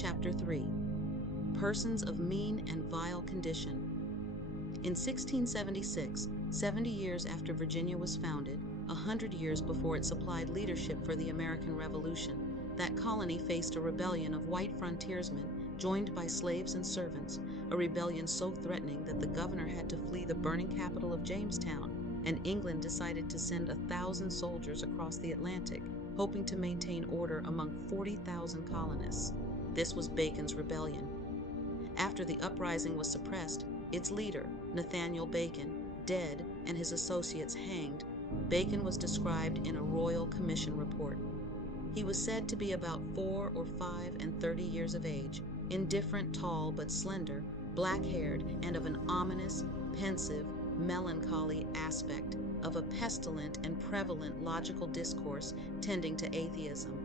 Chapter 3. Persons of Mean and Vile Condition. In 1676, 70 years after Virginia was founded, 100 years before it supplied leadership for the American Revolution, that colony faced a rebellion of white frontiersmen joined by slaves and servants, a rebellion so threatening that the governor had to flee the burning capital of Jamestown, and England decided to send 1,000 soldiers across the Atlantic, hoping to maintain order among 40,000 colonists. This was Bacon's rebellion. After the uprising was suppressed, its leader, Nathaniel Bacon, dead and his associates hanged, Bacon was described in a Royal Commission report. He was said to be about 4 or 5 and 30 years of age, indifferent, tall but slender, black-haired, and of an ominous, pensive, melancholy aspect, of a pestilent and prevalent logical discourse tending to atheism.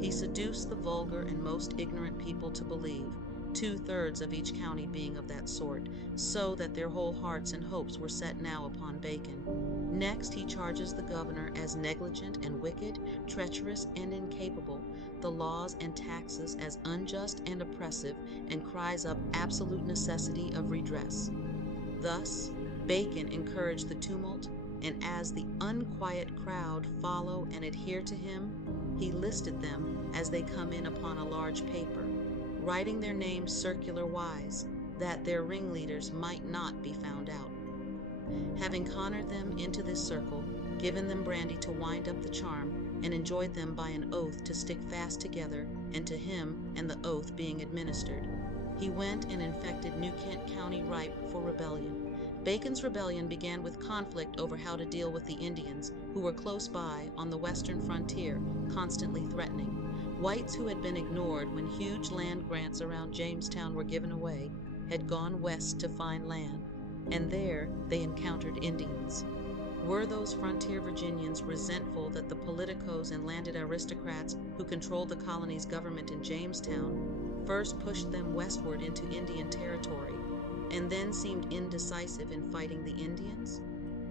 He seduced the vulgar and most ignorant people to believe, 2/3 of each county being of that sort, so that their whole hearts and hopes were set now upon Bacon. Next, he charges the governor as negligent and wicked, treacherous and incapable, the laws and taxes as unjust and oppressive, and cries up absolute necessity of redress. Thus, Bacon encouraged the tumult, and as the unquiet crowd follow and adhere to him, he listed them as they come in upon a large paper, writing their names circular wise, that their ringleaders might not be found out. Having cornered them into this circle, given them brandy to wind up the charm, and enjoined them by an oath to stick fast together, and to him and the oath being administered, he went and infected New Kent County ripe for rebellion. Bacon's rebellion began with conflict over how to deal with the Indians, who were close by on the western frontier, constantly threatening. Whites who had been ignored when huge land grants around Jamestown were given away had gone west to find land, and there they encountered Indians. Were those frontier Virginians resentful that the politicos and landed aristocrats who controlled the colony's government in Jamestown first pushed them westward into Indian territory, and then seemed indecisive in fighting the Indians?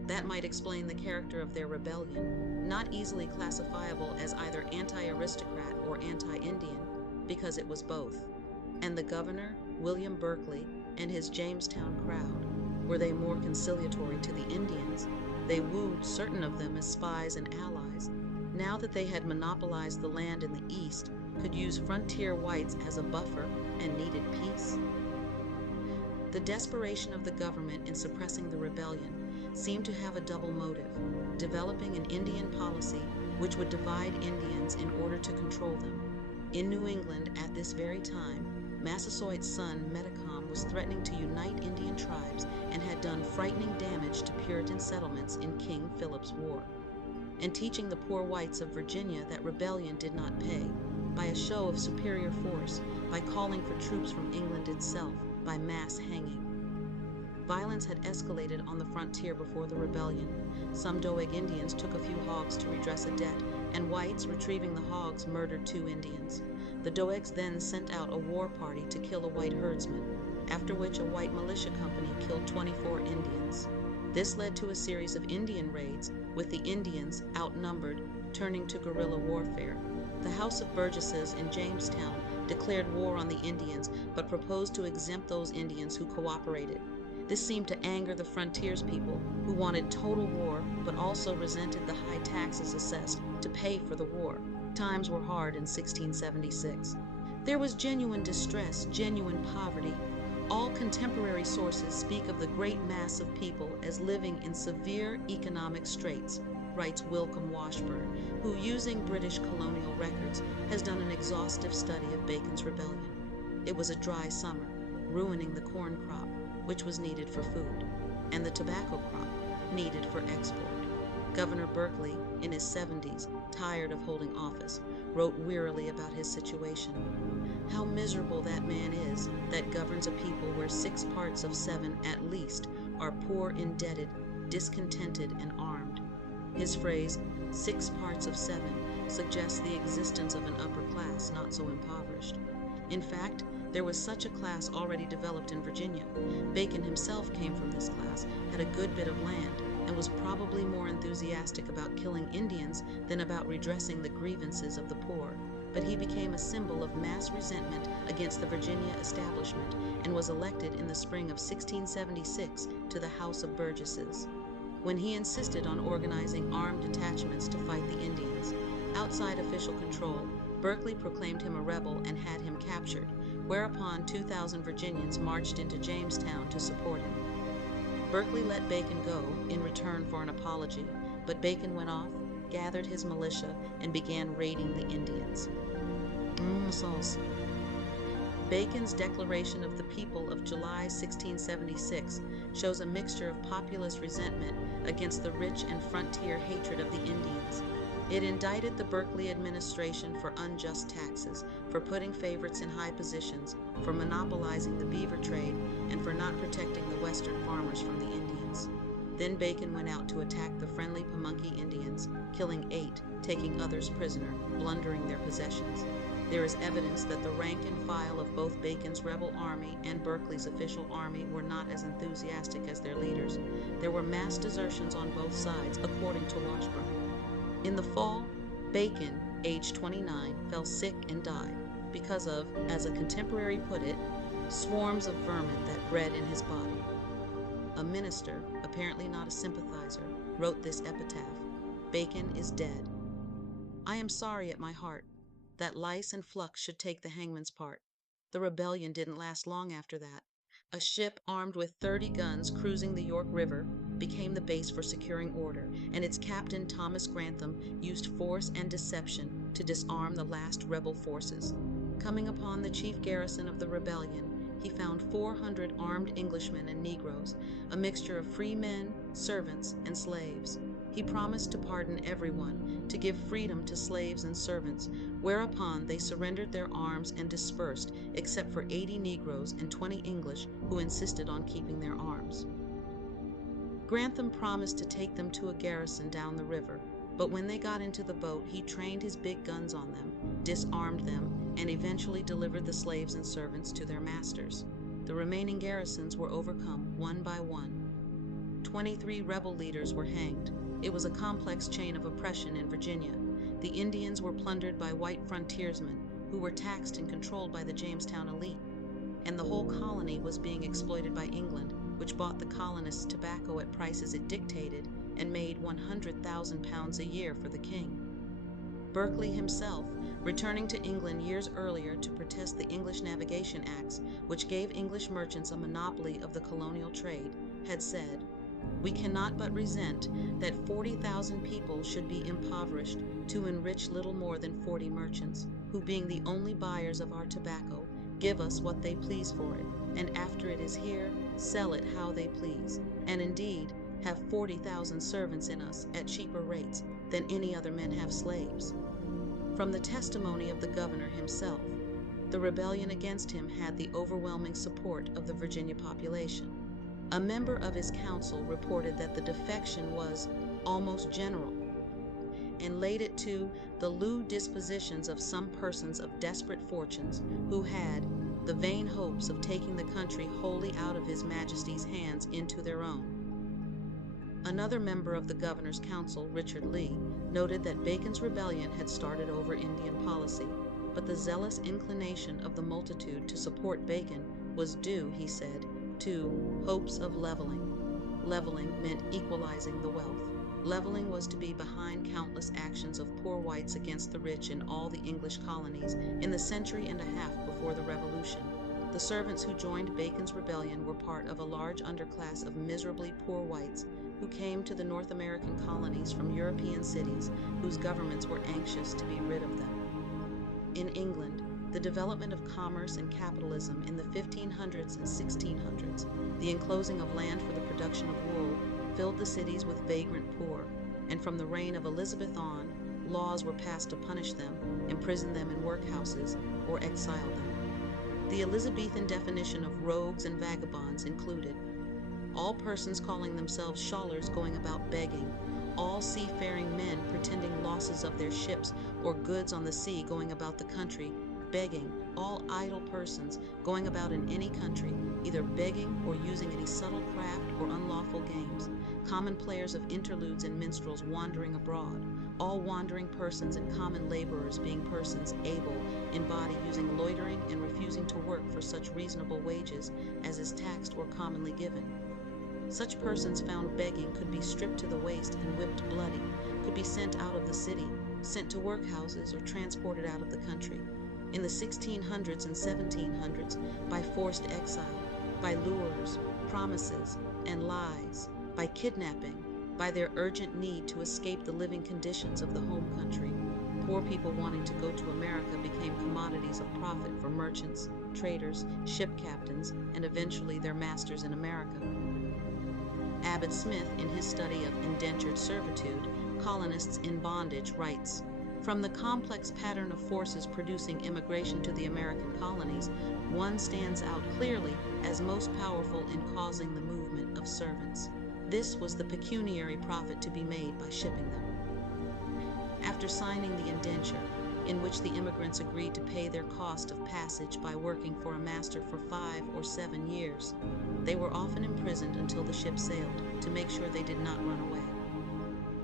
That might explain the character of their rebellion, not easily classifiable as either anti-aristocrat or anti-Indian, because it was both. And the governor, William Berkeley, and his Jamestown crowd, were they more conciliatory to the Indians? They wooed certain of them as spies and allies. Now that they had monopolized the land in the East, could use frontier whites as a buffer and needed peace? The desperation of the government in suppressing the rebellion seemed to have a double motive, developing an Indian policy which would divide Indians in order to control them. In New England at this very time, Massasoit's son Metacom was threatening to unite Indian tribes and had done frightening damage to Puritan settlements in King Philip's War, and teaching the poor whites of Virginia that rebellion did not pay, by a show of superior force, by calling for troops from England itself, by mass hanging. Violence had escalated on the frontier before the rebellion. Some Doeg Indians took a few hogs to redress a debt, and whites, retrieving the hogs, murdered 2 Indians. The Doegs then sent out a war party to kill a white herdsman, after which a white militia company killed 24 Indians. This led to a series of Indian raids, with the Indians, outnumbered, turning to guerrilla warfare. The House of Burgesses in Jamestown declared war on the Indians, but proposed to exempt those Indians who cooperated. This seemed to anger the frontierspeople, who wanted total war, but also resented the high taxes assessed to pay for the war. Times were hard in 1676. There was genuine distress, genuine poverty. All contemporary sources speak of the great mass of people as living in severe economic straits, writes Wilcom Washburn, who, using British colonial records, has done an exhaustive study of Bacon's rebellion. It was a dry summer, ruining the corn crop, which was needed for food, and the tobacco crop, needed for export. Governor Berkeley, in his 70s, tired of holding office, wrote wearily about his situation. How miserable that man is that governs a people where 6 parts of 7 at least are poor, indebted, discontented, and armed. His phrase, 6 parts of 7, suggests the existence of an upper class not so impoverished. In fact, there was such a class already developed in Virginia. Bacon himself came from this class, had a good bit of land, and was probably more enthusiastic about killing Indians than about redressing the grievances of the poor. but he became a symbol of mass resentment against the Virginia establishment and was elected in the spring of 1676 to the House of Burgesses. When he insisted on organizing armed detachments to fight the Indians, outside official control, Berkeley proclaimed him a rebel and had him captured, whereupon 2,000 Virginians marched into Jamestown to support him. Berkeley let Bacon go in return for an apology, but Bacon went off, gathered his militia, and began raiding the Indians. Sauce. Bacon's Declaration of the People of July 1676 shows a mixture of populist resentment against the rich and frontier hatred of the Indians. It indicted the Berkeley administration for unjust taxes, for putting favorites in high positions, for monopolizing the beaver trade, and for not protecting the western farmers from the Indians. Then Bacon went out to attack the friendly Pamunkey Indians, killing 8, taking others prisoner, plundering their possessions. There is evidence that the rank and file of both Bacon's rebel army and Berkeley's official army were not as enthusiastic as their leaders. There were mass desertions on both sides, according to Washburn. In the fall, Bacon, aged 29, fell sick and died because of, as a contemporary put it, swarms of vermin that bred in his body. A minister, apparently not a sympathizer, wrote this epitaph: "Bacon is dead. I am sorry at my heart that lice and flux should take the hangman's part." The rebellion didn't last long after that. A ship armed with 30 guns cruising the York River became the base for securing order, and its captain, Thomas Grantham, used force and deception to disarm the last rebel forces. Coming upon the chief garrison of the rebellion, he found 400 armed Englishmen and Negroes, a mixture of free men, servants, and slaves. He promised to pardon everyone, to give freedom to slaves and servants, whereupon they surrendered their arms and dispersed, except for 80 Negroes and 20 English who insisted on keeping their arms. Grantham promised to take them to a garrison down the river, but when they got into the boat, he trained his big guns on them, disarmed them, and eventually delivered the slaves and servants to their masters. The remaining garrisons were overcome one by one. 23 rebel leaders were hanged. It was a complex chain of oppression in Virginia. The Indians were plundered by white frontiersmen who were taxed and controlled by the Jamestown elite. And the whole colony was being exploited by England, which bought the colonists tobacco at prices it dictated and made 100,000 pounds a year for the king. Berkeley himself, returning to England years earlier to protest the English Navigation Acts, which gave English merchants a monopoly of the colonial trade, had said, "We cannot but resent that 40,000 people should be impoverished to enrich little more than 40 merchants, who being the only buyers of our tobacco, give us what they please for it, and after it is here, sell it how they please, and indeed have 40,000 servants in us at cheaper rates than any other men have slaves." From the testimony of the governor himself, the rebellion against him had the overwhelming support of the Virginia population. A member of his council reported that the defection was almost general, and laid it to the lewd dispositions of some persons of desperate fortunes who had the vain hopes of taking the country wholly out of His Majesty's hands into their own. Another member of the governor's council, Richard Lee, noted that Bacon's rebellion had started over Indian policy, but the zealous inclination of the multitude to support Bacon was due, he said, to hopes of leveling. Leveling meant equalizing the wealth. Leveling was to be behind countless actions of poor whites against the rich in all the English colonies in the century and a half before the Revolution. The servants who joined Bacon's rebellion were part of a large underclass of miserably poor whites who came to the North American colonies from European cities whose governments were anxious to be rid of them. In England, the development of commerce and capitalism in the 1500s and 1600s, the enclosing of land for the production of wool, filled the cities with vagrant poor, and from the reign of Elizabeth on, laws were passed to punish them, imprison them in workhouses, or exile them. The Elizabethan definition of rogues and vagabonds included all persons calling themselves shawlers going about begging, all seafaring men pretending losses of their ships or goods on the sea going about the country, begging, all idle persons going about in any country, either begging or using any subtle craft or unlawful games, common players of interludes and minstrels wandering abroad, all wandering persons and common laborers being persons able in body using loitering and refusing to work for such reasonable wages as is taxed or commonly given. Such persons found begging could be stripped to the waist and whipped bloody, could be sent out of the city, sent to workhouses, or transported out of the country. In the 1600s and 1700s, by forced exile, by lures, promises, and lies, by kidnapping, by their urgent need to escape the living conditions of the home country. Poor people wanting to go to America became commodities of profit for merchants, traders, ship captains, and eventually their masters in America. Abbott Smith, in his study of indentured servitude, Colonists in Bondage, writes, "From the complex pattern of forces producing immigration to the American colonies, one stands out clearly as most powerful in causing the movement of servants. This was the pecuniary profit to be made by shipping them." After signing the indenture, in which the immigrants agreed to pay their cost of passage by working for a master for 5 or 7 years, they were often imprisoned until the ship sailed, to make sure they did not run away.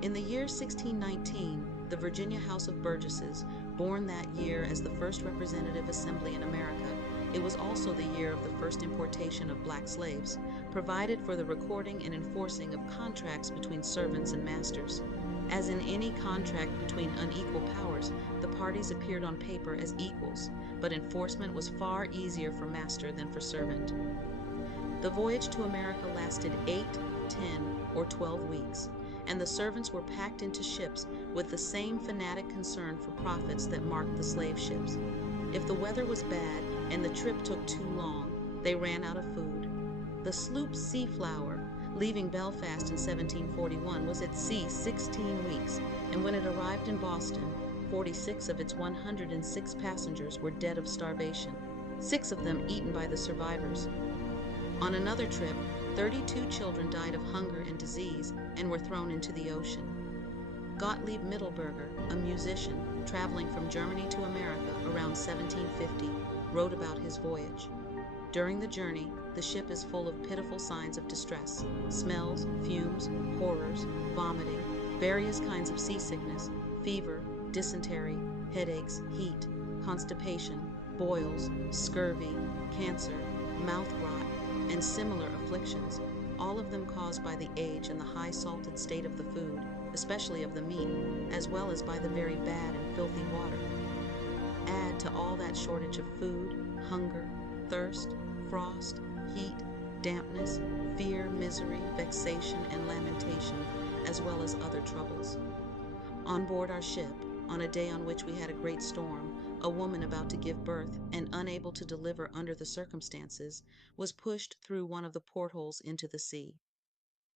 In the year 1619, the Virginia House of Burgesses, born that year as the first representative assembly in America, it was also the year of the first importation of black slaves, provided for the recording and enforcing of contracts between servants and masters. As in any contract between unequal powers, the parties appeared on paper as equals, but enforcement was far easier for master than for servant. The voyage to America lasted 8, 10, or 12 weeks, and the servants were packed into ships with the same fanatic concern for profits that marked the slave ships. If the weather was bad and the trip took too long, they ran out of food. The sloop Seaflower, leaving Belfast in 1741, was at sea 16 weeks, and when it arrived in Boston, 46 of its 106 passengers were dead of starvation, 6 of them eaten by the survivors. On another trip, 32 children died of hunger and disease and were thrown into the ocean. Gottlieb Mittelberger, a musician traveling from Germany to America around 1750, wrote about his voyage. During the journey, the ship is full of pitiful signs of distress, smells, fumes, horrors, vomiting, various kinds of seasickness, fever, dysentery, headaches, heat, constipation, boils, scurvy, cancer, mouth rot, and similar afflictions, all of them caused by the age and the high salted state of the food, especially of the meat, as well as by the very bad and filthy water. Add to all that shortage of food, hunger, thirst, frost, heat, dampness, fear, misery, vexation, and lamentation, as well as other troubles. On board our ship, on a day on which we had a great storm, a woman about to give birth and unable to deliver under the circumstances was pushed through one of the portholes into the sea.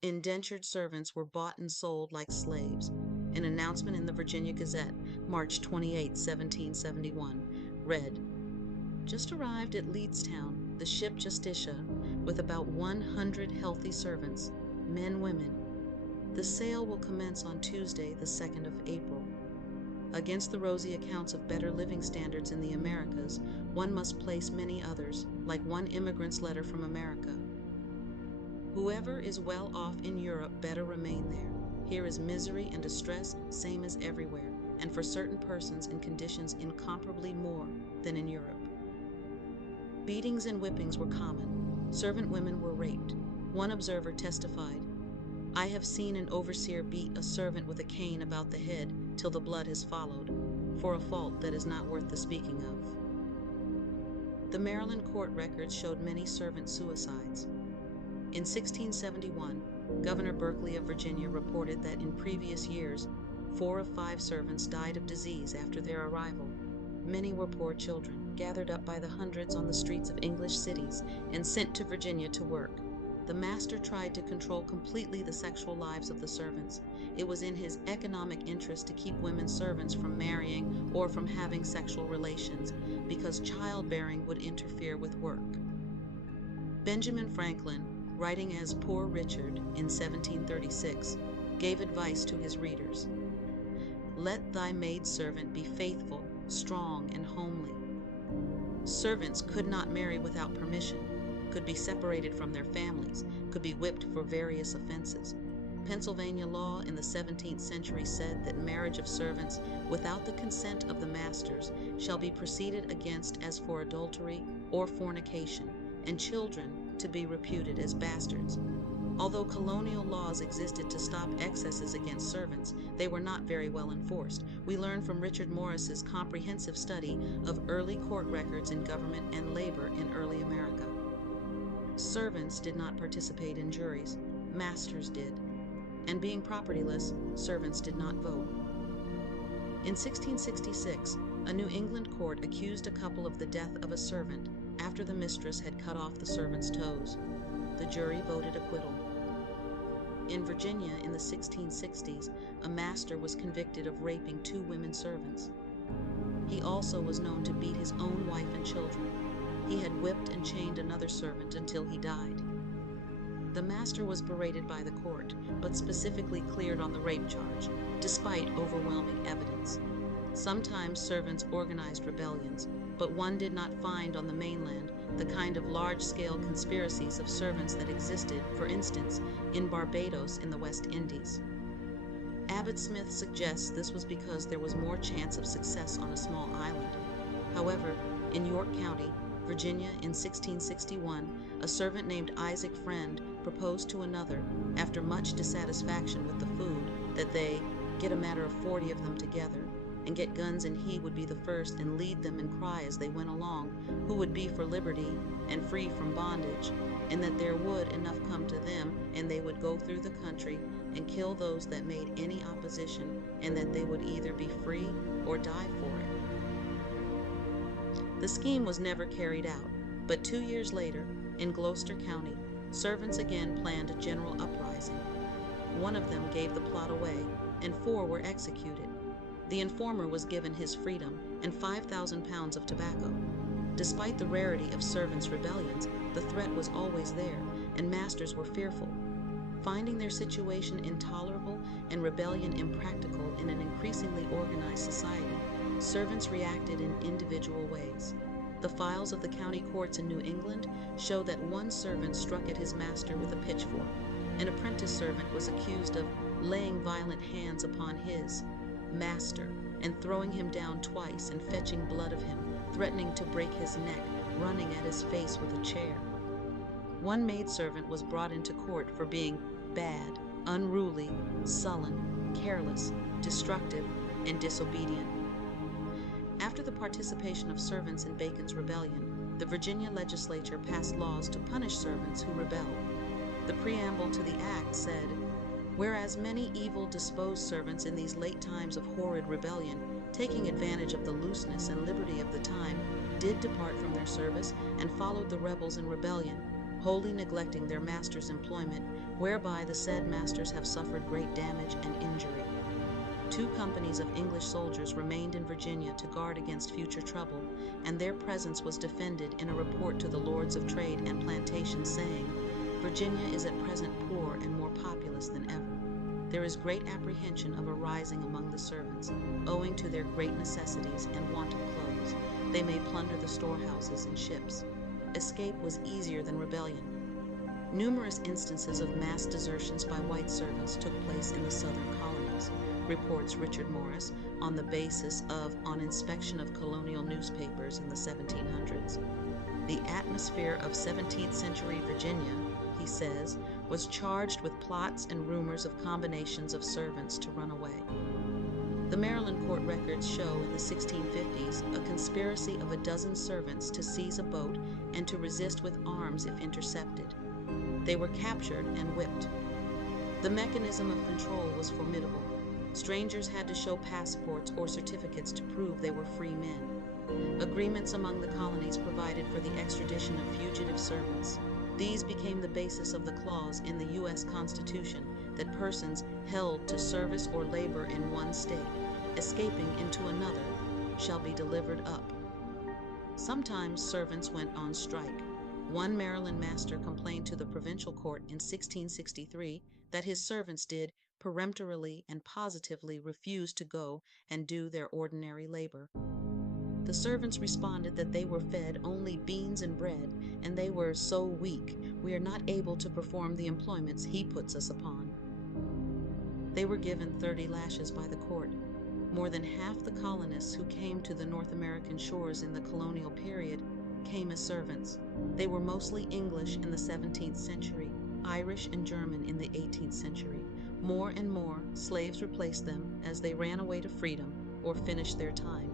Indentured servants were bought and sold like slaves. An announcement in the Virginia Gazette, March 28, 1771, read, "Just arrived at Leedstown, the ship Justitia, with about 100 healthy servants, men, women. The sale will commence on Tuesday, the 2nd of April. Against the rosy accounts of better living standards in the Americas, one must place many others, like one immigrant's letter from America. Whoever is well off in Europe better remain there. Here is misery and distress, same as everywhere, and for certain persons in conditions incomparably more than in Europe." Beatings and whippings were common. Servant women were raped. One observer testified, "I have seen an overseer beat a servant with a cane about the head till the blood has followed, for a fault that is not worth the speaking of." The Maryland court records showed many servant suicides. In 1671, Governor Berkeley of Virginia reported that in previous years, 4 of 5 servants died of disease after their arrival. Many were poor children, gathered up by the hundreds on the streets of English cities and sent to Virginia to work. The master tried to control completely the sexual lives of the servants. It was in his economic interest to keep women servants from marrying or from having sexual relations, because childbearing would interfere with work. Benjamin Franklin, writing as Poor Richard in 1736, gave advice to his readers. "Let thy maidservant be faithful, strong, and homely. Servants could not marry without permission, could be separated from their families, could be whipped for various offenses. Pennsylvania law in the 17th century said that marriage of servants without the consent of the masters shall be proceeded against as for adultery or fornication, and children to be reputed as bastards. Although colonial laws existed to stop excesses against servants, they were not very well enforced. We learn from Richard Morris's comprehensive study of early court records in government and labor in early America. Servants did not participate in juries, masters did. And being propertyless, servants did not vote. In 1666, a New England court accused a couple of the death of a servant after the mistress had cut off the servant's toes. The jury voted acquittal. In Virginia in the 1660s, a master was convicted of raping 2 women servants. He also was known to beat his own wife and children. He had whipped and chained another servant until he died. The master was berated by the court, but specifically cleared on the rape charge, despite overwhelming evidence. Sometimes servants organized rebellions, but one did not find on the mainland the kind of large-scale conspiracies of servants that existed, for instance, in Barbados in the West Indies. Abbott Smith suggests this was because there was more chance of success on a small island. However, in York County, Virginia in 1661, a servant named Isaac Friend proposed to another, after much dissatisfaction with the food, that they get a matter of 40 of them together and get guns, and he would be the first and lead them and cry as they went along, who would be for liberty and free from bondage, and that there would enough come to them, and they would go through the country and kill those that made any opposition, and that they would either be free or die for it. The scheme was never carried out, but 2 years later, in Gloucester County, servants again planned a general uprising. One of them gave the plot away, and 4 were executed. The informer was given his freedom and 5,000 pounds of tobacco. Despite the rarity of servants' rebellions, the threat was always there, and masters were fearful. Finding their situation intolerable and rebellion impractical in an increasingly organized society, servants reacted in individual ways. The files of the county courts in New England show that one servant struck at his master with a pitchfork. An apprentice servant was accused of laying violent hands upon his master and throwing him down twice and fetching blood of him, threatening to break his neck, running at his face with a chair. One maidservant was brought into court for being bad, unruly, sullen, careless, destructive, and disobedient. After the participation of servants in Bacon's rebellion, the Virginia legislature passed laws to punish servants who rebelled. The preamble to the act said, "Whereas many evil-disposed servants in these late times of horrid rebellion, taking advantage of the looseness and liberty of the time, did depart from their service and followed the rebels in rebellion, wholly neglecting their master's employment, whereby the said masters have suffered great damage and injury." 2 companies of English soldiers remained in Virginia to guard against future trouble, and their presence was defended in a report to the Lords of Trade and Plantation, saying, "Virginia is at present poor and more populous than ever. There is great apprehension of a rising among the servants, owing to their great necessities and want of clothes. They may plunder the storehouses and ships. Escape was easier than rebellion." Numerous instances of mass desertions by white servants took place in the southern colonies, reports Richard Morris on the basis of On Inspection of Colonial Newspapers in the 1700s. The atmosphere of 17th century Virginia, he says, was charged with plots and rumors of combinations of servants to run away. The Maryland court records show in the 1650s a conspiracy of a dozen servants to seize a boat and to resist with arms if intercepted. They were captured and whipped. The mechanism of control was formidable. Strangers had to show passports or certificates to prove they were free men. Agreements among the colonies provided for the extradition of fugitive servants. These became the basis of the clause in the U.S. Constitution that persons held to service or labor in one state, escaping into another, shall be delivered up. Sometimes servants went on strike. One Maryland master complained to the provincial court in 1663 that his servants did peremptorily and positively refuse to go and do their ordinary labor. The servants responded that they were fed only beans and bread, and they were so weak, we are not able to perform the employments he puts us upon. They were given 30 lashes by the court. More than half the colonists who came to the North American shores in the colonial period came as servants. They were mostly English in the 17th century, Irish and German in the 18th century. More and more slaves replaced them as they ran away to freedom or finished their time.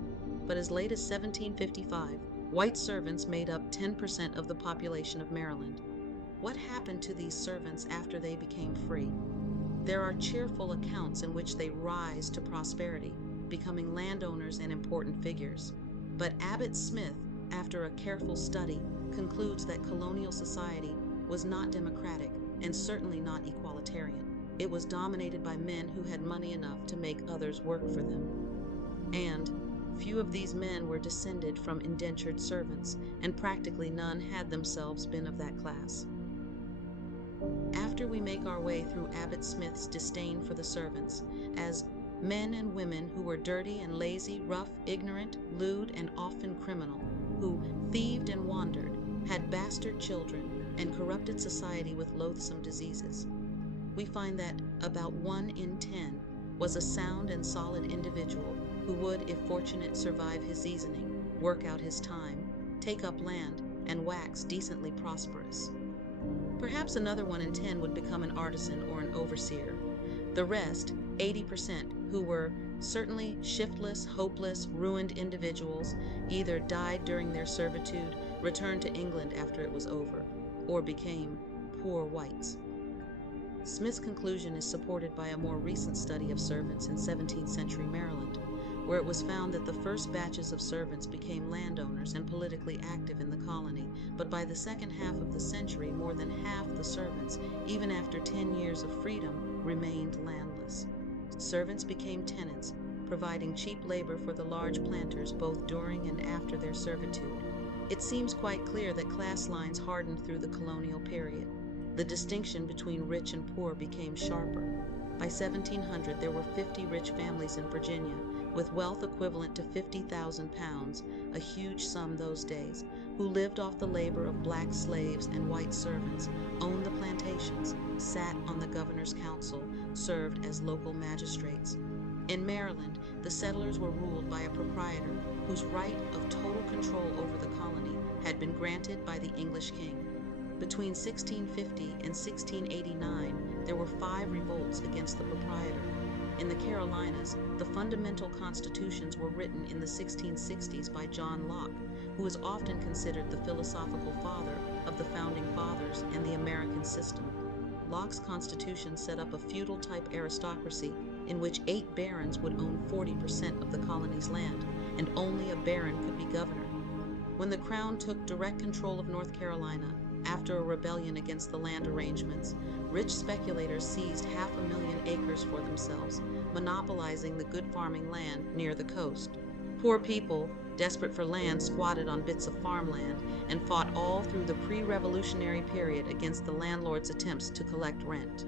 But as late as 1755, white servants made up 10% of the population of Maryland. What happened to these servants after they became free? There are cheerful accounts in which they rise to prosperity, becoming landowners and important figures. But Abbott Smith, after a careful study, concludes that colonial society was not democratic and certainly not equalitarian. It was dominated by men who had money enough to make others work for them. And few of these men were descended from indentured servants, and practically none had themselves been of that class. After we make our way through Abbott Smith's disdain for the servants, as men and women who were dirty and lazy, rough, ignorant, lewd, and often criminal, who thieved and wandered, had bastard children, and corrupted society with loathsome diseases, we find that about 1 in 10 was a sound and solid individual who would, if fortunate, survive his seasoning, work out his time, take up land, and wax decently prosperous. Perhaps another 1 in 10 would become an artisan or an overseer. The rest, 80%, who were certainly shiftless, hopeless, ruined individuals, either died during their servitude, returned to England after it was over, or became poor whites. Smith's conclusion is supported by a more recent study of servants in 17th century Maryland, where it was found that the first batches of servants became landowners and politically active in the colony, but by the second half of the century, more than half the servants, even after 10 years of freedom, remained landless. Servants became tenants, providing cheap labor for the large planters both during and after their servitude. It seems quite clear that class lines hardened through the colonial period. The distinction between rich and poor became sharper. By 1700, there were 50 rich families in Virginia, with wealth equivalent to 50,000 pounds, a huge sum those days, who lived off the labor of black slaves and white servants, owned the plantations, sat on the governor's council, served as local magistrates. In Maryland, the settlers were ruled by a proprietor whose right of total control over the colony had been granted by the English king. Between 1650 and 1689, there were 5 revolts against the proprietor. In the Carolinas, the fundamental constitutions were written in the 1660s by John Locke, who is often considered the philosophical father of the Founding Fathers and the American system. Locke's constitution set up a feudal-type aristocracy in which 8 barons would own 40% of the colony's land, and only a baron could be governor. When the Crown took direct control of North Carolina, after a rebellion against the land arrangements, rich speculators seized 500,000 acres for themselves, monopolizing the good farming land near the coast. Poor people, desperate for land, squatted on bits of farmland and fought all through the pre-revolutionary period against the landlord's attempts to collect rent.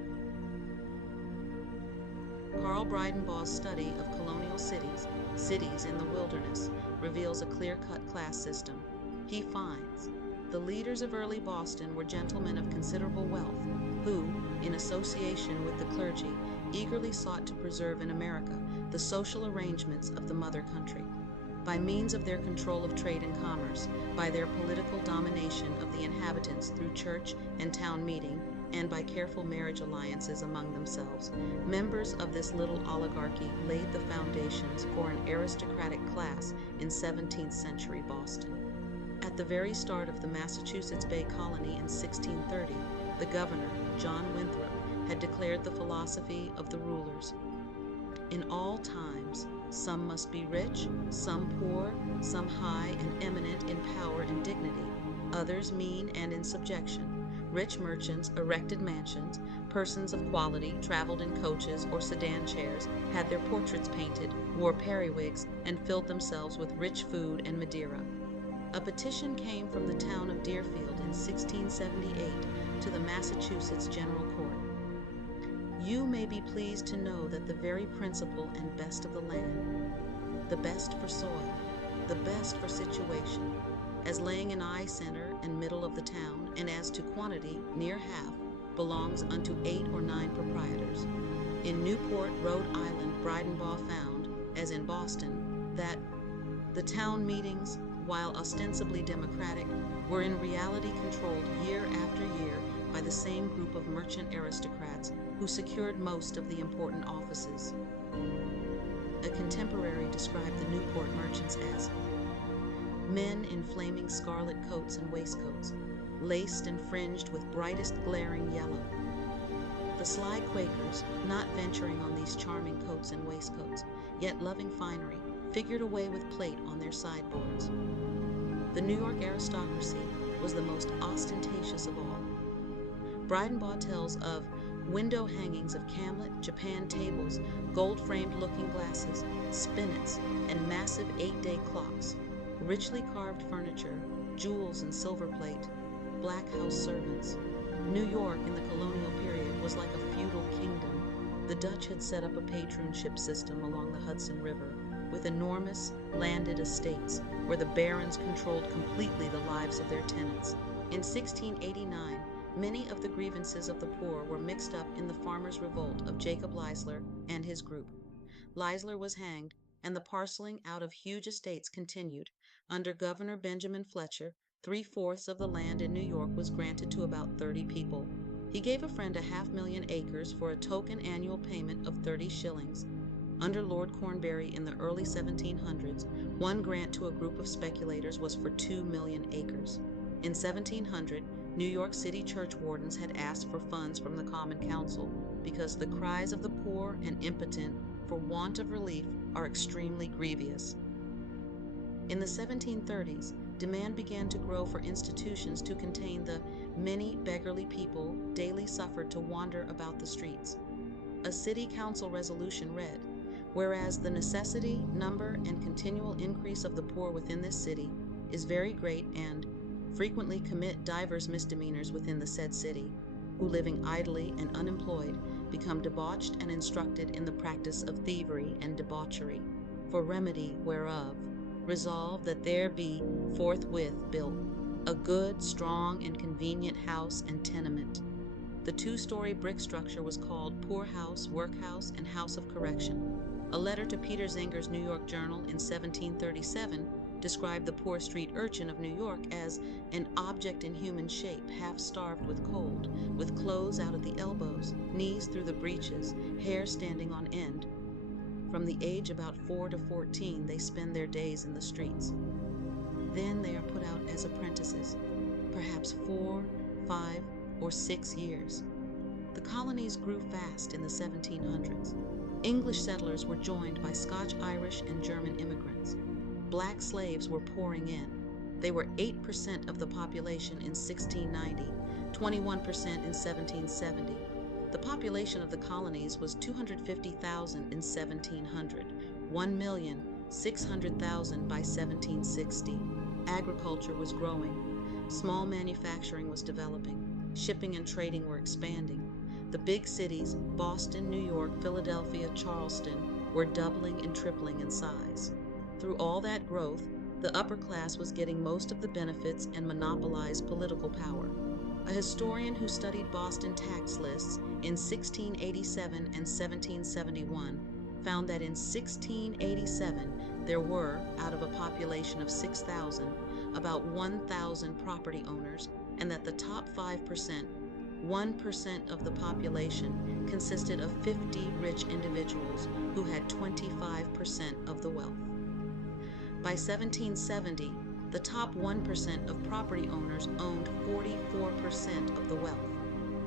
Carl Breidenbaugh's study of colonial cities in the wilderness, reveals a clear-cut class system. He finds the leaders of early Boston were gentlemen of considerable wealth who, in association with the clergy, eagerly sought to preserve in America the social arrangements of the mother country. By means of their control of trade and commerce, by their political domination of the inhabitants through church and town meeting, and by careful marriage alliances among themselves, members of this little oligarchy laid the foundations for an aristocratic class in 17th century Boston. At the very start of the Massachusetts Bay Colony in 1630, the governor, John Winthrop, had declared the philosophy of the rulers. In all times, some must be rich, some poor, some high and eminent in power and dignity, others mean and in subjection. Rich merchants erected mansions, persons of quality traveled in coaches or sedan chairs, had their portraits painted, wore periwigs, and filled themselves with rich food and Madeira. A petition came from the town of Deerfield in 1678 to the Massachusetts General Court. You may be pleased to know that the very principal and best of the land, the best for soil, the best for situation, as laying an eye center and middle of the town, and as to quantity, near half, belongs unto 8 or 9 proprietors. In Newport, Rhode Island, Breidenbaugh found, as in Boston, that the town meetings, while ostensibly democratic, were in reality controlled year after year by the same group of merchant aristocrats who secured most of the important offices. A contemporary described the Newport merchants as men in flaming scarlet coats and waistcoats, laced and fringed with brightest glaring yellow. The sly Quakers, not venturing on these charming coats and waistcoats, yet loving finery, figured away with plate on their sideboards. The New York aristocracy was the most ostentatious of all. Breidenbaugh tells of window hangings of camlet, Japan tables, gold-framed looking glasses, spinets, and massive 8-day clocks, richly carved furniture, jewels and silver plate, black house servants. New York in the colonial period was like a feudal kingdom. The Dutch had set up a patronship system along the Hudson River, with enormous landed estates where the barons controlled completely the lives of their tenants. In 1689, many of the grievances of the poor were mixed up in the farmers' revolt of Jacob Leisler and his group. Leisler was hanged, and the parceling out of huge estates continued. Under Governor Benjamin Fletcher, 3/4 of the land in New York was granted to about 30 people. He gave a friend 500,000 acres for a token annual payment of 30 shillings. Under Lord Cornbury in the early 1700s, one grant to a group of speculators was for 2 million acres. In 1700, New York City church wardens had asked for funds from the Common Council because the cries of the poor and impotent for want of relief are extremely grievous. In the 1730s, demand began to grow for institutions to contain the many beggarly people daily suffered to wander about the streets. A city council resolution read, "Whereas the necessity, number, and continual increase of the poor within this city is very great, and frequently commit divers misdemeanors within the said city, who living idly and unemployed become debauched and instructed in the practice of thievery and debauchery, for remedy whereof, resolve that there be forthwith built a good, strong, and convenient house and tenement." The 2-story brick structure was called Poorhouse, Workhouse, and House of Correction. A letter to Peter Zenger's New York Journal in 1737 described the poor street urchin of New York as an object in human shape, half starved with cold, with clothes out at the elbows, knees through the breeches, hair standing on end. From the age about 4 to 14, they spend their days in the streets. Then they are put out as apprentices, perhaps 4, 5, or 6 years. The colonies grew fast in the 1700s. English settlers were joined by Scotch, Irish, and German immigrants. Black slaves were pouring in. They were 8% of the population in 1690, 21% in 1770. The population of the colonies was 250,000 in 1700, 1,600,000 by 1760. Agriculture was growing. Small manufacturing was developing. Shipping and trading were expanding. The big cities, Boston, New York, Philadelphia, Charleston, were doubling and tripling in size. Through all that growth, the upper class was getting most of the benefits and monopolized political power. A historian who studied Boston tax lists in 1687 and 1771 found that in 1687 there were, out of a population of 6,000, about 1,000 property owners, and that the top 5%, 1% of the population, consisted of 50 rich individuals who had 25% of the wealth. By 1770, the top 1% of property owners owned 44% of the wealth.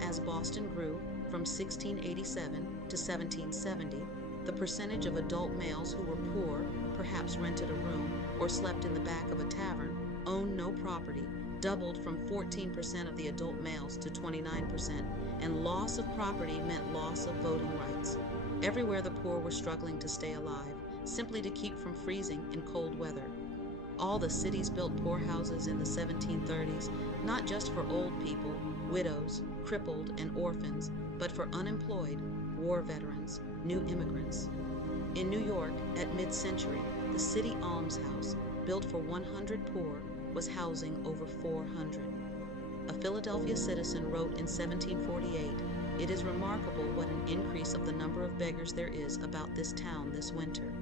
As Boston grew from 1687 to 1770, the percentage of adult males who were poor, perhaps rented a room, or slept in the back of a tavern, owned no property, doubled from 14% of the adult males to 29%, and loss of property meant loss of voting rights. Everywhere the poor were struggling to stay alive, simply to keep from freezing in cold weather. All the cities built poorhouses in the 1730s, not just for old people, widows, crippled, and orphans, but for unemployed, war veterans, new immigrants. In New York, at mid-century, the city almshouse, built for 100 poor, was housing over 400. A Philadelphia citizen wrote in 1748, "It is remarkable what an increase of the number of beggars there is about this town this winter."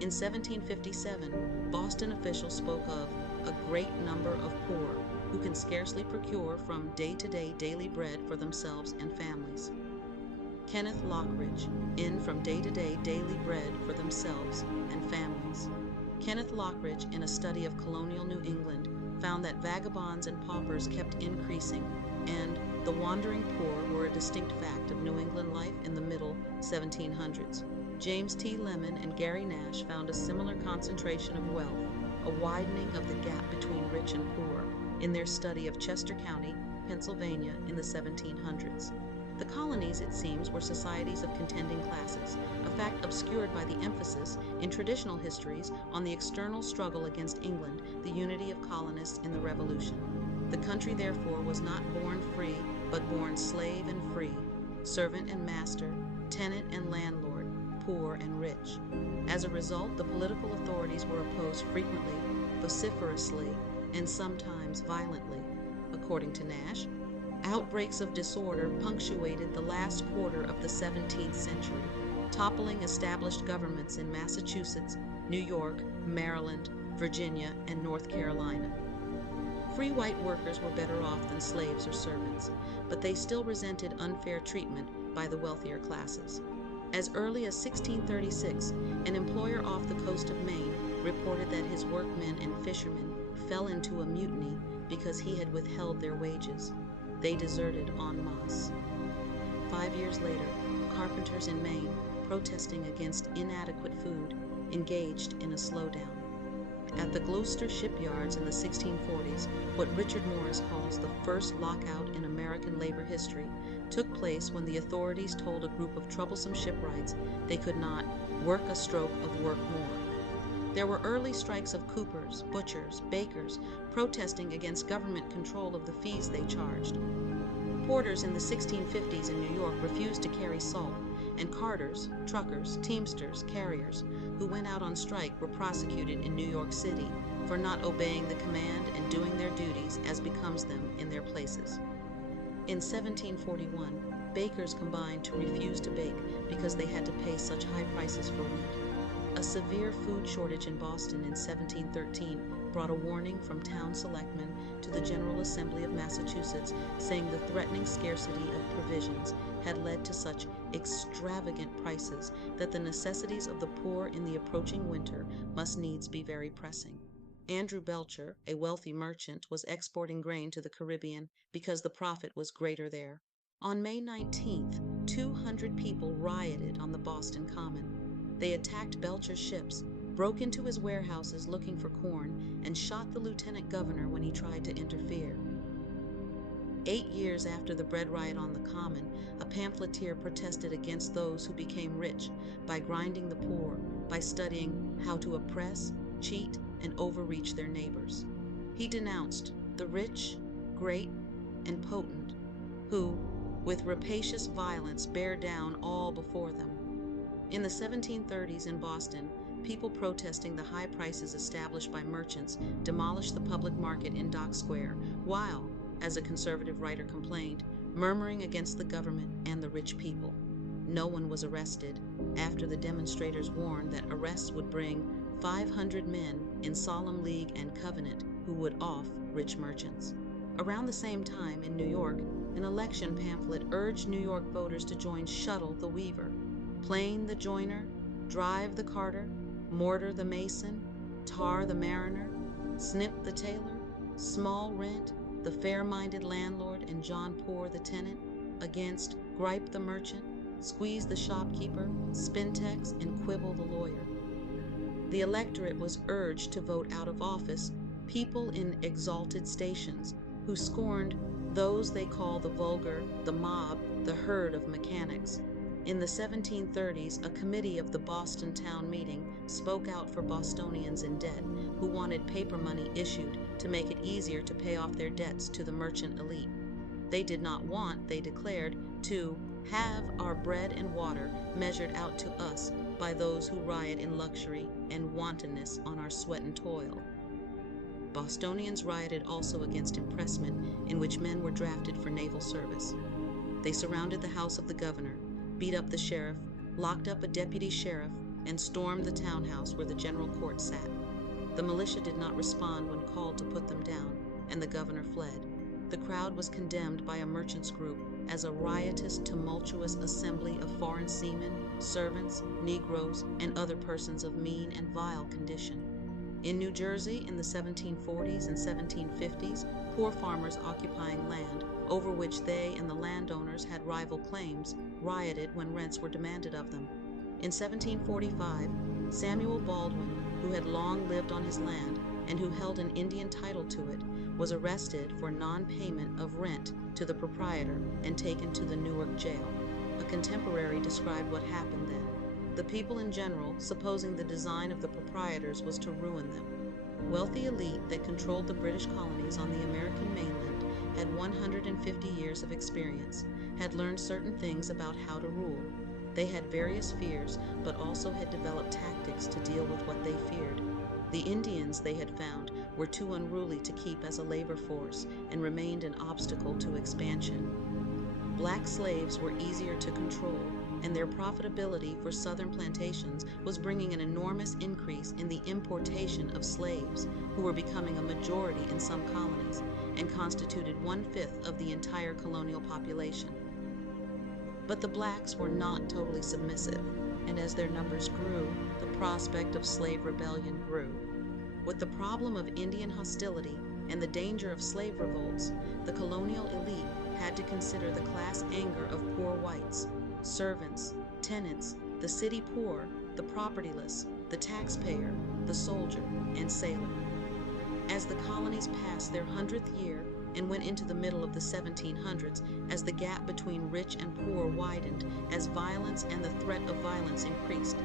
In 1757, Boston officials spoke of a great number of poor who can scarcely procure from day-to-day daily bread for themselves and families. Kenneth Lockridge, in From Day-to-Day Daily Bread for Themselves and Families. Kenneth Lockridge, in a study of colonial New England, found that vagabonds and paupers kept increasing, and the wandering poor were a distinct fact of New England life in the middle 1700s. James T. Lemon and Gary Nash found a similar concentration of wealth, a widening of the gap between rich and poor, in their study of Chester County, Pennsylvania, in the 1700s. The colonies, it seems, were societies of contending classes, a fact obscured by the emphasis in traditional histories on the external struggle against England, the unity of colonists in the Revolution. The country, therefore, was not born free, but born slave and free, servant and master, tenant and landlord, poor and rich. As a result, the political authorities were opposed frequently, vociferously, and sometimes violently. According to Nash, outbreaks of disorder punctuated the last quarter of the 17th century, toppling established governments in Massachusetts, New York, Maryland, Virginia, and North Carolina. Free white workers were better off than slaves or servants, but they still resented unfair treatment by the wealthier classes. As early as 1636, an employer off the coast of Maine reported that his workmen and fishermen fell into a mutiny because he had withheld their wages. They deserted en masse. 5 years later, carpenters in Maine, protesting against inadequate food, engaged in a slowdown. At the Gloucester shipyards in the 1640s, what Richard Morris calls the first lockout in American labor history took place when the authorities told a group of troublesome shipwrights they could not work a stroke of work more. There were early strikes of coopers, butchers, bakers, protesting against government control of the fees they charged. Porters in the 1650s in New York refused to carry salt, and carters, truckers, teamsters, carriers who went out on strike were prosecuted in New York City for not obeying the command and doing their duties as becomes them in their places. In 1741, bakers combined to refuse to bake because they had to pay such high prices for wheat. A severe food shortage in Boston in 1713 brought a warning from town selectmen to the General Assembly of Massachusetts, saying the threatening scarcity of provisions had led to such extravagant prices that the necessities of the poor in the approaching winter must needs be very pressing. Andrew Belcher, a wealthy merchant, was exporting grain to the Caribbean because the profit was greater there. On May 19th, 200 people rioted on the Boston Common. They attacked Belcher's ships, broke into his warehouses looking for corn, and shot the lieutenant governor when he tried to interfere. 8 years after the bread riot on the Common, a pamphleteer protested against those who became rich by grinding the poor, by studying how to oppress, cheat, and overreach their neighbors. He denounced the rich, great, and potent, who, with rapacious violence, bear down all before them. In the 1730s in Boston, people protesting the high prices established by merchants demolished the public market in Dock Square, while, as a conservative writer complained, murmuring against the government and the rich people. No one was arrested, after the demonstrators warned that arrests would bring 500 men in solemn league and covenant who would off rich merchants. Around the same time in New York, an election pamphlet urged New York voters to join Shuttle the weaver, Plane the joiner, Drive the carter, Mortar the mason, Tar the mariner, Snip the tailor, Small rent, the fair-minded landlord, and John Poor the tenant, against Gripe the merchant, Squeeze the shopkeeper, Spintex, and Quibble the lawyer. The electorate was urged to vote out of office people in exalted stations who scorned those they call the vulgar, the mob, the herd of mechanics. In the 1730s, a committee of the Boston Town Meeting spoke out for Bostonians in debt who wanted paper money issued to make it easier to pay off their debts to the merchant elite. They did not want, they declared, to have our bread and water measured out to us by those who riot in luxury and wantonness on our sweat and toil. Bostonians rioted also against impressment, in which men were drafted for naval service. They surrounded the house of the governor, beat up the sheriff, locked up a deputy sheriff, and stormed the townhouse where the general court sat. The militia did not respond when called to put them down, and the governor fled. The crowd was condemned by a merchants' group as a riotous, tumultuous assembly of foreign seamen, servants, Negroes, and other persons of mean and vile condition. In New Jersey in the 1740s and 1750s, poor farmers occupying land, over which they and the landowners had rival claims, rioted when rents were demanded of them. In 1745, Samuel Baldwin, who had long lived on his land and who held an Indian title to it, was arrested for non-payment of rent to the proprietor and taken to the Newark jail. A contemporary described what happened then. The people in general, supposing the design of the proprietors was to ruin them. Wealthy elite that controlled the British colonies on the American mainland had 150 years of experience, had learned certain things about how to rule. They had various fears, but also had developed tactics to deal with what they feared. The Indians, they had found, were too unruly to keep as a labor force and remained an obstacle to expansion. Black slaves were easier to control, and their profitability for southern plantations was bringing an enormous increase in the importation of slaves, who were becoming a majority in some colonies and constituted 1/5 of the entire colonial population. But the blacks were not totally submissive, and as their numbers grew, the prospect of slave rebellion grew. With the problem of Indian hostility and the danger of slave revolts, the colonial elite had to consider the class anger of poor whites, servants, tenants, the city poor, the propertyless, the taxpayer, the soldier, and sailor. As the colonies passed their 100th year and went into the middle of the 1700s, as the gap between rich and poor widened, as violence and the threat of violence increased,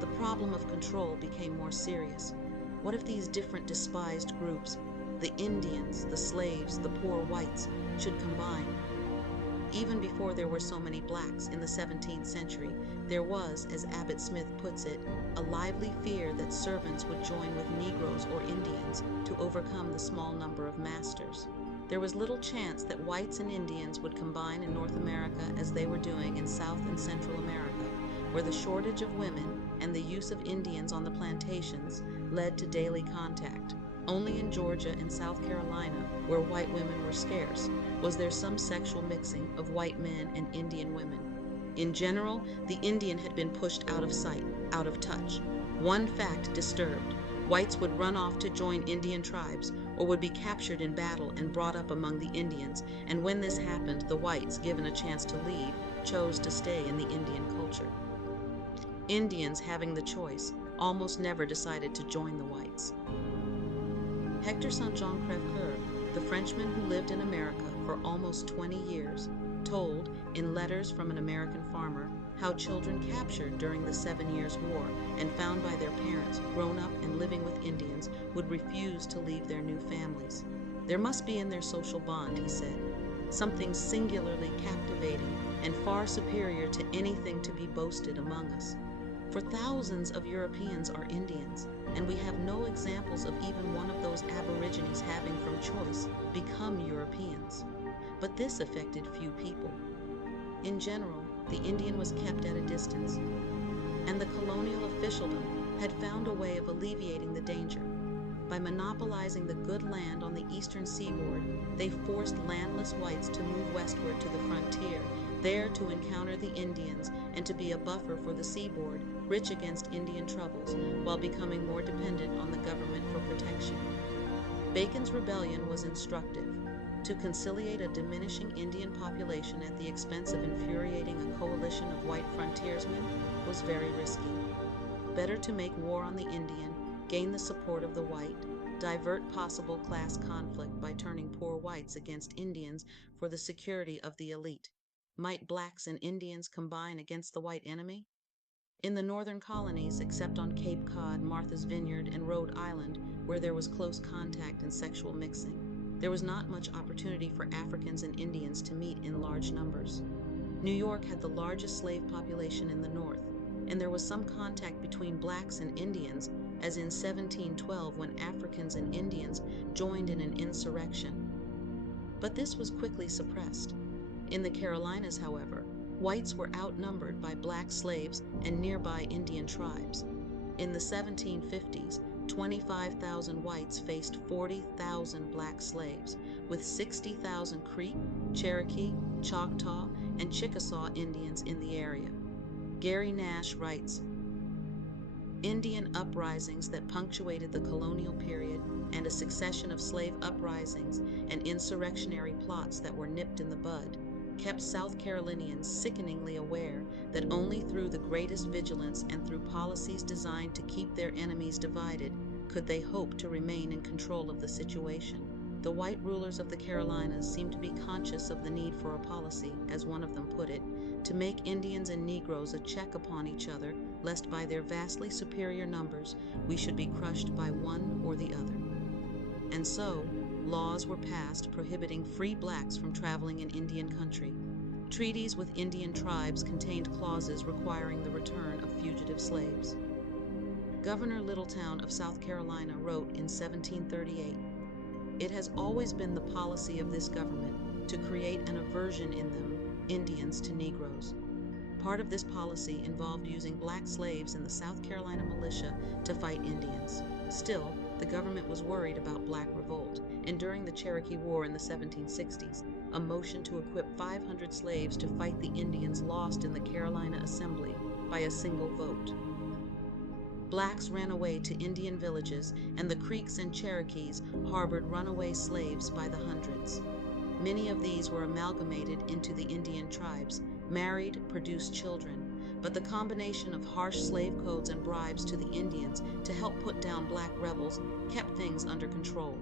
the problem of control became more serious. What if these different despised groups, the Indians, the slaves, the poor whites, should combine? Even before there were so many blacks in the 17th century, there was, as Abbott Smith puts it, a lively fear that servants would join with Negroes or Indians to overcome the small number of masters. There was little chance that whites and Indians would combine in North America as they were doing in South and Central America, where the shortage of women and the use of Indians on the plantations led to daily contact. Only in Georgia and South Carolina, where white women were scarce, was there some sexual mixing of white men and Indian women. In general, the Indian had been pushed out of sight, out of touch. One fact disturbed: whites would run off to join Indian tribes or would be captured in battle and brought up among the Indians, and when this happened, the whites, given a chance to leave, chose to stay in the Indian culture. Indians, having the choice, almost never decided to join the whites. Hector St. Jean Crèvecoeur, the Frenchman who lived in America for almost 20 years, told, in letters from an American farmer, how children captured during the 7 Years' War and found by their parents, grown up and living with Indians, would refuse to leave their new families. There must be in their social bond, he said, something singularly captivating and far superior to anything to be boasted among us. For thousands of Europeans are Indians, and we have no examples of even one of those aborigines having from choice become Europeans. But this affected few people. In general, the Indian was kept at a distance, and the colonial officialdom had found a way of alleviating the danger. By monopolizing the good land on the eastern seaboard, they forced landless whites to move westward to the frontier, there to encounter the Indians and to be a buffer for the seaboard, rich against Indian troubles, while becoming more dependent on the government for protection. Bacon's rebellion was instructive. To conciliate a diminishing Indian population at the expense of infuriating a coalition of white frontiersmen was very risky. Better to make war on the Indian, gain the support of the white, divert possible class conflict by turning poor whites against Indians for the security of the elite. Might blacks and Indians combine against the white enemy? In the northern colonies, except on Cape Cod, Martha's Vineyard, and Rhode Island, where there was close contact and sexual mixing, there was not much opportunity for Africans and Indians to meet in large numbers. New York had the largest slave population in the North, and there was some contact between blacks and Indians, as in 1712 when Africans and Indians joined in an insurrection. But this was quickly suppressed. In the Carolinas, however, whites were outnumbered by black slaves and nearby Indian tribes. In the 1750s, 25,000 whites faced 40,000 black slaves, with 60,000 Creek, Cherokee, Choctaw, and Chickasaw Indians in the area. Gary Nash writes, Indian uprisings that punctuated the colonial period and a succession of slave uprisings and insurrectionary plots that were nipped in the bud kept South Carolinians sickeningly aware that only through the greatest vigilance and through policies designed to keep their enemies divided could they hope to remain in control of the situation. The white rulers of the Carolinas seemed to be conscious of the need for a policy, as one of them put it, to make Indians and Negroes a check upon each other, lest by their vastly superior numbers we should be crushed by one or the other. And so, laws were passed prohibiting free blacks from traveling in Indian country. Treaties with Indian tribes contained clauses requiring the return of fugitive slaves. Governor Littleton of South Carolina wrote in 1738, "It has always been the policy of this government to create an aversion in them, Indians to Negroes." Part of this policy involved using black slaves in the South Carolina militia to fight Indians. Still, the government was worried about black revolt, and during the Cherokee War in the 1760s, a motion to equip 500 slaves to fight the Indians lost in the Carolina Assembly by a single vote. Blacks ran away to Indian villages, and the Creeks and Cherokees harbored runaway slaves by the hundreds. Many of these were amalgamated into the Indian tribes, married, produced children, but the combination of harsh slave codes and bribes to the Indians to help put down black rebels kept things under control.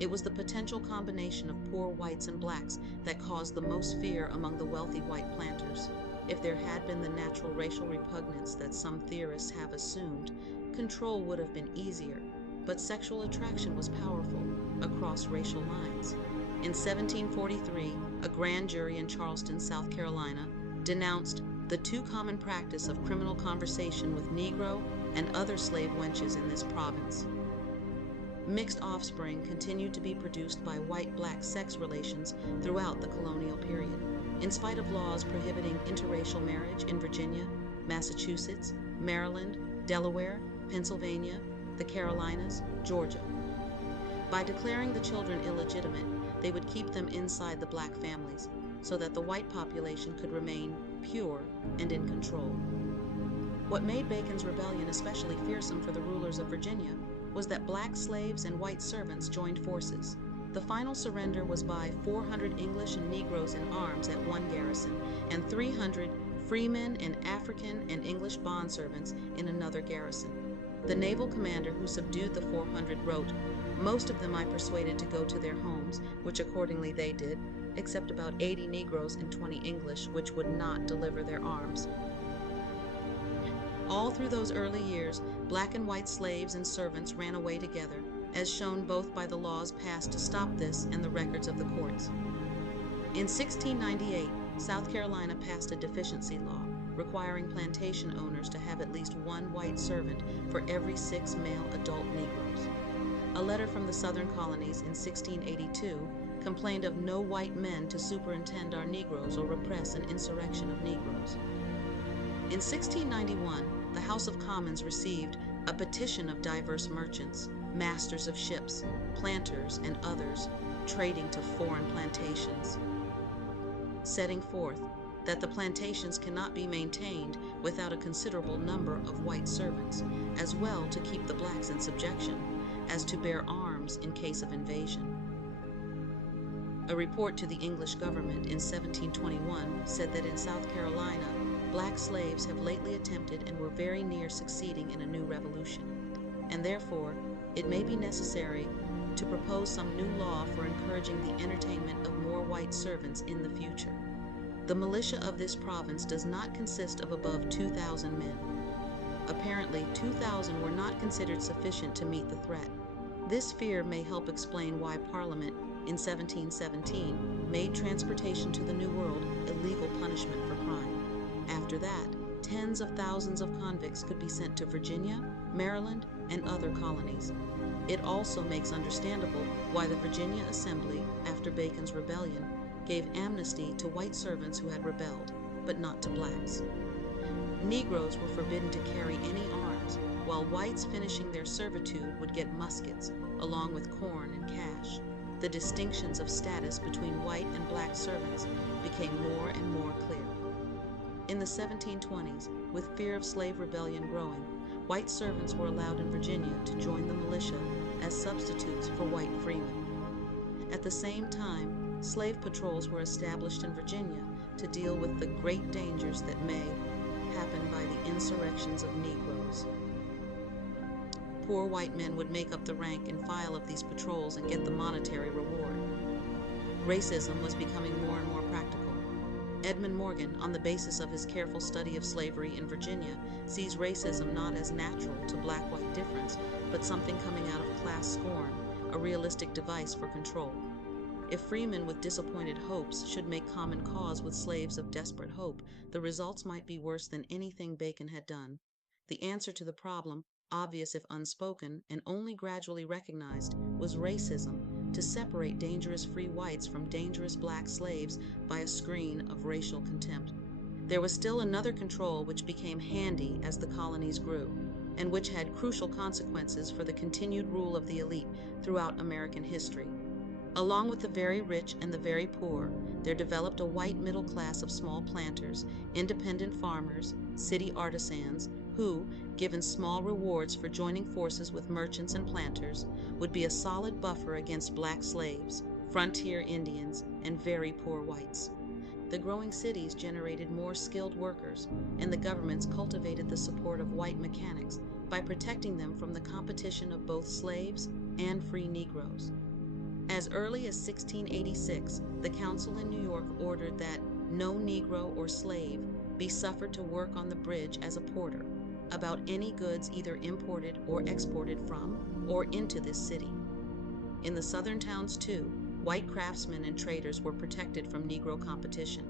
It was the potential combination of poor whites and blacks that caused the most fear among the wealthy white planters. If there had been the natural racial repugnance that some theorists have assumed, control would have been easier, but sexual attraction was powerful across racial lines. In 1743, a grand jury in Charleston, South Carolina, denounced the too common practice of criminal conversation with Negro and other slave wenches in this province. Mixed offspring continued to be produced by white-black sex relations throughout the colonial period, in spite of laws prohibiting interracial marriage in Virginia, Massachusetts, Maryland, Delaware, Pennsylvania, the Carolinas, Georgia. By declaring the children illegitimate, they would keep them inside the black families, so that the white population could remain pure and in control. What made Bacon's rebellion especially fearsome for the rulers of Virginia was that black slaves and white servants joined forces. The final surrender was by 400 English and Negroes in arms at one garrison, and 300 freemen and African and English bondservants in another garrison. The naval commander who subdued the 400 wrote, "Most of them I persuaded to go to their homes, which accordingly they did, except about 80 Negroes and 20 English, which would not deliver their arms." All through those early years, black and white slaves and servants ran away together, as shown both by the laws passed to stop this and the records of the courts. In 1698, South Carolina passed a deficiency law, requiring plantation owners to have at least one white servant for every 6 male adult Negroes. A letter from the southern colonies in 1682 complained of no white men to superintend our Negroes or repress an insurrection of Negroes. In 1691, the House of Commons received a petition of diverse merchants, masters of ships, planters, and others trading to foreign plantations, setting forth that the plantations cannot be maintained without a considerable number of white servants, as well to keep the blacks in subjection as to bear arms in case of invasion. A report to the English government in 1721 said that in South Carolina, black slaves have lately attempted and were very near succeeding in a new revolution, and therefore it may be necessary to propose some new law for encouraging the entertainment of more white servants in the future. The militia of this province does not consist of above 2,000 men. Apparently, 2,000 were not considered sufficient to meet the threat. This fear may help explain why Parliament in 1717 made transportation to the New World a legal punishment for crime. After that, tens of thousands of convicts could be sent to Virginia, Maryland, and other colonies. It also makes understandable why the Virginia Assembly, after Bacon's rebellion, gave amnesty to white servants who had rebelled, but not to blacks. Negroes were forbidden to carry any arms, while whites finishing their servitude would get muskets, along with corn and cash. The distinctions of status between white and black servants became more and more clear. In the 1720s, with fear of slave rebellion growing, white servants were allowed in Virginia to join the militia as substitutes for white freemen. At the same time, slave patrols were established in Virginia to deal with the great dangers that may happen by the insurrections of Negroes. Poor white men would make up the rank and file of these patrols and get the monetary reward. Racism was becoming more and more practical. Edmund Morgan, on the basis of his careful study of slavery in Virginia, sees racism not as natural to black-white difference, but something coming out of class scorn, a realistic device for control. If freemen with disappointed hopes should make common cause with slaves of desperate hope, the results might be worse than anything Bacon had done. The answer to the problem, obvious if unspoken and only gradually recognized, was racism, to separate dangerous free whites from dangerous black slaves by a screen of racial contempt. There was still another control which became handy as the colonies grew, and which had crucial consequences for the continued rule of the elite throughout American history. Along with the very rich and the very poor, there developed a white middle class of small planters, independent farmers, city artisans, who, given small rewards for joining forces with merchants and planters, would be a solid buffer against black slaves, frontier Indians, and very poor whites. The growing cities generated more skilled workers, and the governments cultivated the support of white mechanics by protecting them from the competition of both slaves and free Negroes. As early as 1686, the council in New York ordered that no Negro or slave be suffered to work on the bridge as a porter, about any goods either imported or exported from or into this city. In the southern towns, too, white craftsmen and traders were protected from Negro competition.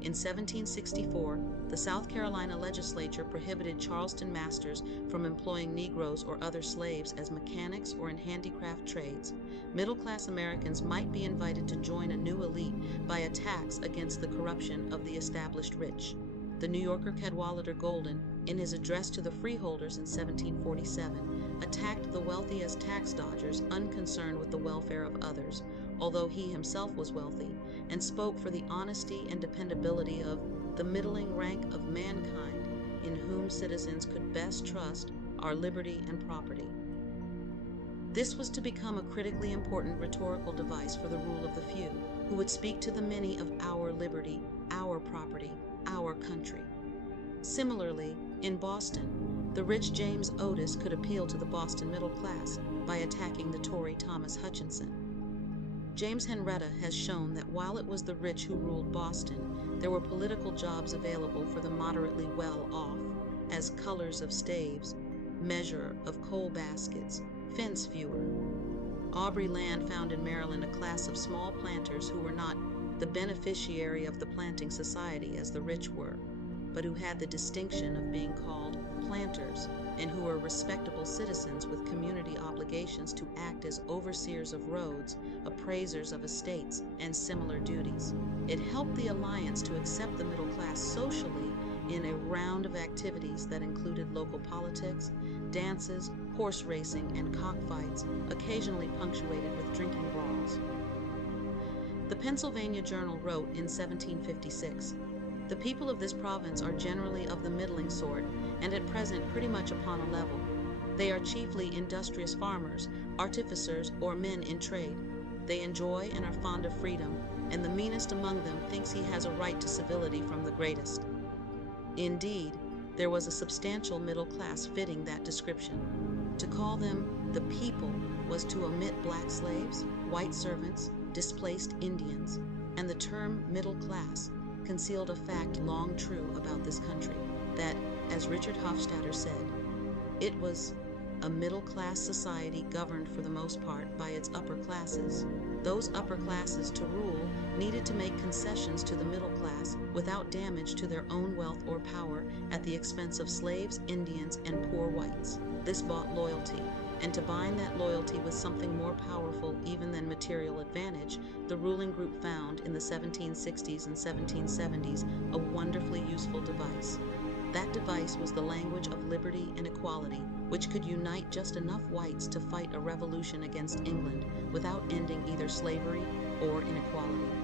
In 1764, the South Carolina legislature prohibited Charleston masters from employing Negroes or other slaves as mechanics or in handicraft trades. Middle-class Americans might be invited to join a new elite by a tax against the corruption of the established rich. The New Yorker Cadwallader Golden, in his address to the freeholders in 1747, attacked the wealthy as tax dodgers, unconcerned with the welfare of others, although he himself was wealthy, and spoke for the honesty and dependability of the middling rank of mankind in whom citizens could best trust our liberty and property. This was to become a critically important rhetorical device for the rule of the few, who would speak to the many of our liberty, our property, our country. Similarly, in Boston, the rich James Otis could appeal to the Boston middle class by attacking the Tory Thomas Hutchinson. James Henretta has shown that while it was the rich who ruled Boston, there were political jobs available for the moderately well-off, as cullers of staves, measurer of coal baskets, fence viewer. Aubrey Land found in Maryland a class of small planters who were not the beneficiary of the planting society as the rich were, but who had the distinction of being called planters, and who were respectable citizens with community obligations to act as overseers of roads, appraisers of estates, and similar duties. It helped the Alliance to accept the middle class socially in a round of activities that included local politics, dances, horse racing, and cockfights, occasionally punctuated with drinking brawls. The Pennsylvania Journal wrote in 1756, "The people of this province are generally of the middling sort, and at present pretty much upon a level. They are chiefly industrious farmers, artificers, or men in trade. They enjoy and are fond of freedom, and the meanest among them thinks he has a right to civility from the greatest." Indeed, there was a substantial middle class fitting that description. To call them the people was to omit black slaves, white servants, displaced Indians, and the term middle class concealed a fact long true about this country, that, as Richard Hofstadter said, it was a middle-class society governed for the most part by its upper classes, Those upper classes to rule needed to make concessions to the middle class without damage to their own wealth or power at the expense of slaves, Indians, and poor whites. This bought loyalty, and to bind that loyalty with something more powerful even than material advantage, the ruling group found in the 1760s and 1770s a wonderfully useful device. That device was the language of liberty and equality, which could unite just enough whites to fight a revolution against England without ending either slavery or inequality.